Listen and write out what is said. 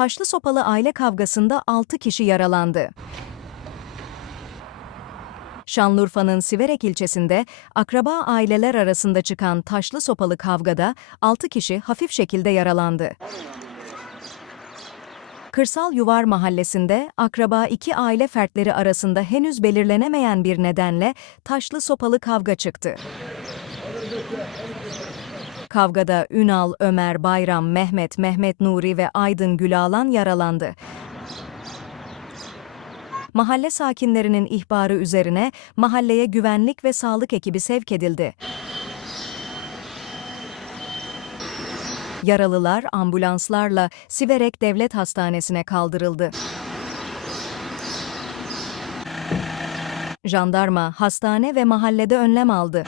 Taşlı sopalı aile kavgasında 6 kişi yaralandı. Şanlıurfa'nın Siverek ilçesinde akraba aileler arasında çıkan taşlı sopalı kavgada 6 kişi hafif şekilde yaralandı. Kırsal Yuvar Mahallesi'nde akraba iki aile fertleri arasında henüz belirlenemeyen bir nedenle taşlı sopalı kavga çıktı. Kavgada Ünal, Ömer, Bayram, Mehmet, Mehmet Nuri ve Aydın Gülalan yaralandı. Mahalle sakinlerinin ihbarı üzerine mahalleye güvenlik ve sağlık ekibi sevk edildi. Yaralılar ambulanslarla Siverek Devlet Hastanesi'ne kaldırıldı. Jandarma hastane ve mahallede önlem aldı.